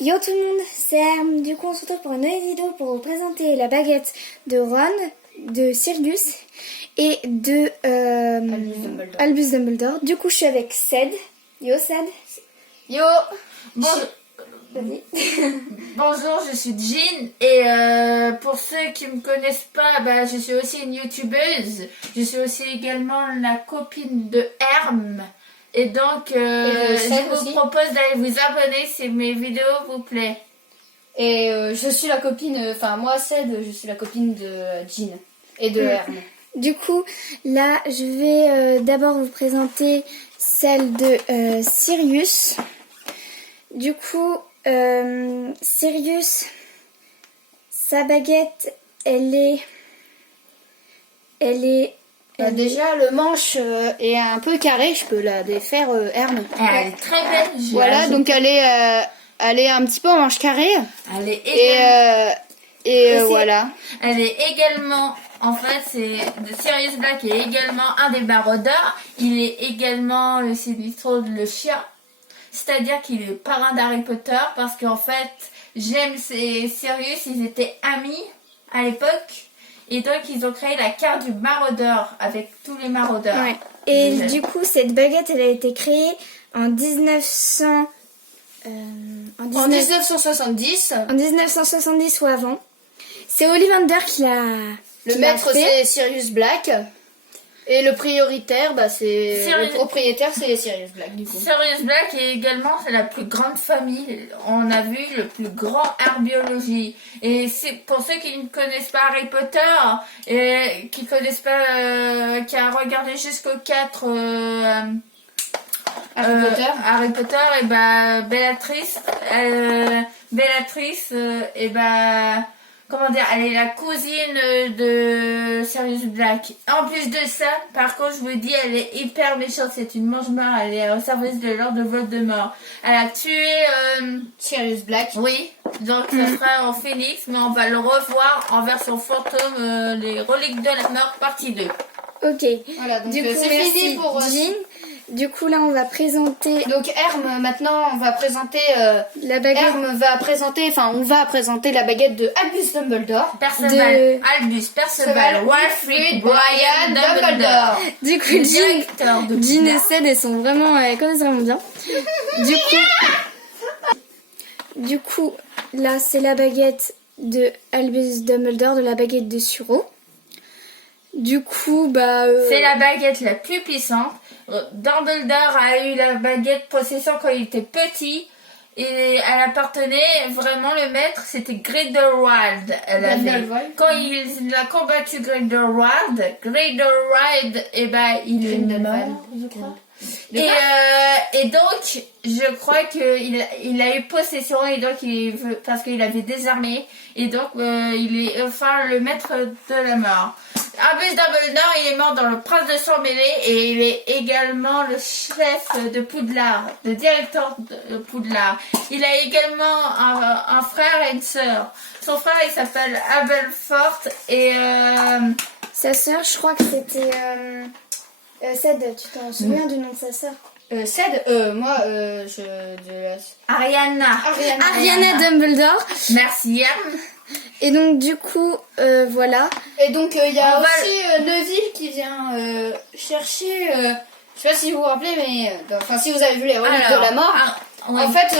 Yo tout le monde, c'est Herm. Du coup on se retrouve pour une nouvelle vidéo pour vous présenter la baguette de Ron, de Sirius et de Albus Dumbledore. Du coup je suis avec Ced. Yo Ced. Yo. Vas-y. Bonjour, je suis Jean et pour ceux qui me connaissent pas, je suis aussi une youtubeuse. Je suis aussi également la copine de Herm. Et donc, je vous propose d'aller vous abonner si mes vidéos vous plaisent. Et je suis la copine, moi Ced, je suis la copine de Jean et de Herm. Du coup, là, je vais d'abord vous présenter celle de Sirius. Du coup, Sirius, sa baguette, elle est Déjà, le manche est un peu carré, je peux la défaire, Herm. Elle est très belle. Voilà, donc elle est un petit peu en manche carrée. Elle est également, voilà. Elle est également, en fait, Sirius Black est également un des maraudeurs. Il est également le Sinistro, le chien. C'est-à-dire qu'il est parrain d'Harry Potter parce qu'en fait, James et Sirius, ils étaient amis à l'époque. Et donc, ils ont créé la carte du maraudeur avec tous les maraudeurs. Ouais. Et du coup, cette baguette, elle a été créée en 1970 ou avant. C'est Ollivander qui l'a. Le maître, c'est Sirius Black. Et le prioritaire, le propriétaire, c'est Sirius Black, du coup. Sirius Black est également, c'est la plus grande famille. On a vu le plus grand herbiologie. Et c'est pour ceux qui ne connaissent pas Harry Potter et qui connaissent pas, qui a regardé jusqu'au 4 Harry Potter, et Bellatrix, comment dire, elle est la cousine de Sirius Black. En plus de ça, par contre, je vous dis, elle est hyper méchante. C'est une mange-mort. Elle est au service de Lord Voldemort. Elle a tué Sirius Black. Oui, donc ça sera en Phoenix, mais on va le revoir en version fantôme, les reliques de la mort, partie 2. Ok. Voilà, donc du coup, c'est merci fini pour Jean. Du coup, là, on va présenter. Donc Herm, maintenant, on va présenter la baguette. On va présenter la baguette de Albus Dumbledore. Albus Perceval Walfrid Brian Dumbledore. Du coup, Jean et Ced, elles sont vraiment, elles connaissent vraiment bien. Du coup, là, c'est la baguette de Albus Dumbledore, de la baguette de Suro. Du coup, c'est la baguette la plus puissante. Dumbledore a eu la baguette possession quand il était petit. Et elle appartenait vraiment, le maître, c'était Grindelwald. Quand il a combattu Grindelwald, il est mort, je crois. Et donc, je crois qu'il a eu possession, et donc parce qu'il avait désarmé, et donc il est enfin le maître de la mort. Albus Dumbledore, il est mort dans le Prince de Sang Mêlé, et il est également le chef de Poudlard, le directeur de Poudlard. Il a également un frère et une sœur. Son frère, il s'appelle Aberforth, et sa sœur, je crois que c'était Ced, tu t'en souviens du nom de sa sœur? Ced, Ariana Dumbledore. Merci, Herm. Et donc du coup, voilà. Et donc il y a aussi Neville qui vient chercher, je sais pas si vous vous rappelez, mais si vous avez vu les reliques de la mort, oui. En fait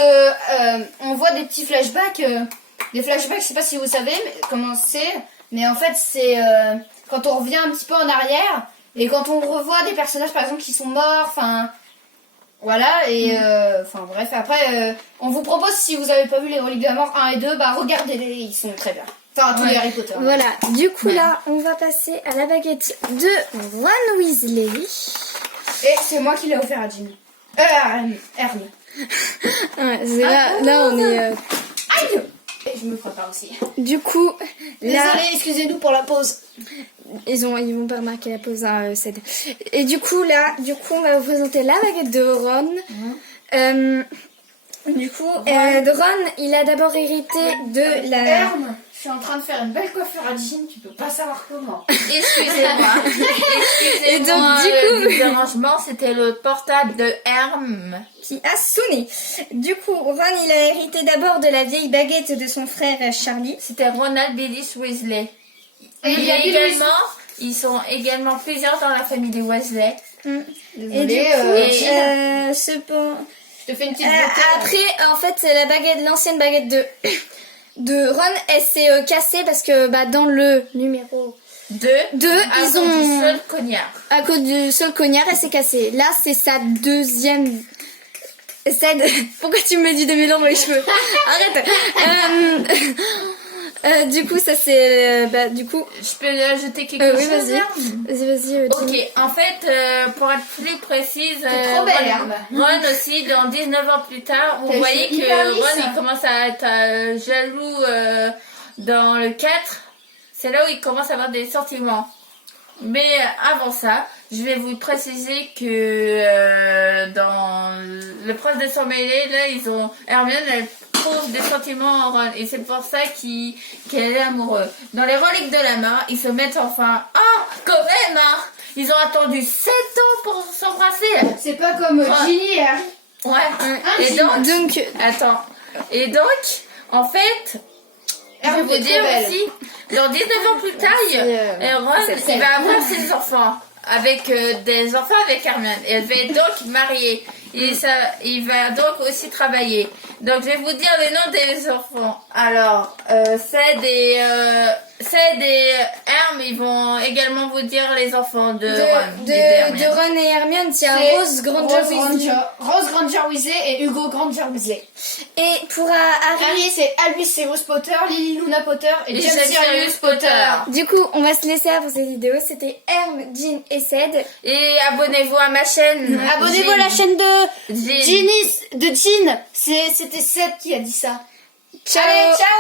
on voit des petits flashbacks, je sais pas si vous savez comment c'est, mais en fait c'est quand on revient un petit peu en arrière et quand on revoit des personnages par exemple qui sont morts, voilà, et bref, après on vous propose, si vous avez pas vu les reliques de la mort 1 et 2, regardez-les, ils sont très bien. Tous les Harry Potter. Voilà, du coup là, on va passer à la baguette de Ron Weasley. Et c'est moi qui l'ai offert à Jimmy. Herm. Là on est... Aïe! Et je me prépare aussi. Du coup, là... Désolée, excusez-nous pour la pause. Ils vont pas remarquer la pause, Ced. Et du coup, on va vous présenter la baguette de Ron. Du coup, Ron, il a d'abord hérité de la... Herme, je suis en train de faire une belle coiffure à jean, tu peux pas savoir comment. Excusez-moi. Et donc, Le dérangement, c'était le portable de Herm. qui a sonné. Du coup, Ron, il a hérité d'abord de la vieille baguette de son frère Charlie. C'était Ronald Billis Weasley. Et il y a également, ils sont également plusieurs dans la famille des Weasley. Et du coup, je te fais une petite beauté. après, en fait, la baguette, l'ancienne baguette de Ron, elle s'est cassée parce que dans le numéro 2, ils ont... du seul cognard. À cause du seul cognard, elle s'est cassée. Là, c'est sa deuxième... Pourquoi tu me mets du démêlant dans les cheveux? Arrête. Du coup, ça c'est... du coup... Je peux ajouter quelque oui, chose? vas-y. Ok, en fait, pour être plus précise, trop belle, Herbe. Ron aussi, dans 19 ans plus tard, vous voyez que hyper lisse. Ron il commence à être jaloux dans le 4. C'est là où il commence à avoir des sentiments. Mais avant ça, je vais vous préciser que dans le prince des sang mêlés, là, Hermione, elle trouve des sentiments en Ron. Et c'est pour ça qu'elle est amoureuse. Dans les reliques de la main, ils se mettent enfin... Ah, quand même, hein. Ils ont attendu 7 ans pour s'embrasser. C'est pas comme Ginny, hein. Ouais. Et donc... Attends. Et donc, en fait... Je vais vous dire aussi, dans 19 ans plus tard, Ron, il va avoir ses enfants. Avec des enfants avec Hermione. Et elle va être donc mariée. Et il va donc aussi travailler. Donc je vais vous dire les noms des enfants. Alors, c'est des Herm, ils vont également vous dire les enfants de Ron. De Ron et Hermione, c'est Rose Granger Weasley et Hugo Granger Weasley. Et pour Harry... Harry, c'est Albus Severus Potter, Lily Luna Potter et James Sirius Sirius Potter. Du coup, on va se laisser pour cette vidéo. C'était Herm, Jean et Ced. Et abonnez-vous à ma chaîne. Abonnez-vous à la chaîne de Jean. Jean. C'était Seth qui a dit ça. Ciao. Allez, ciao.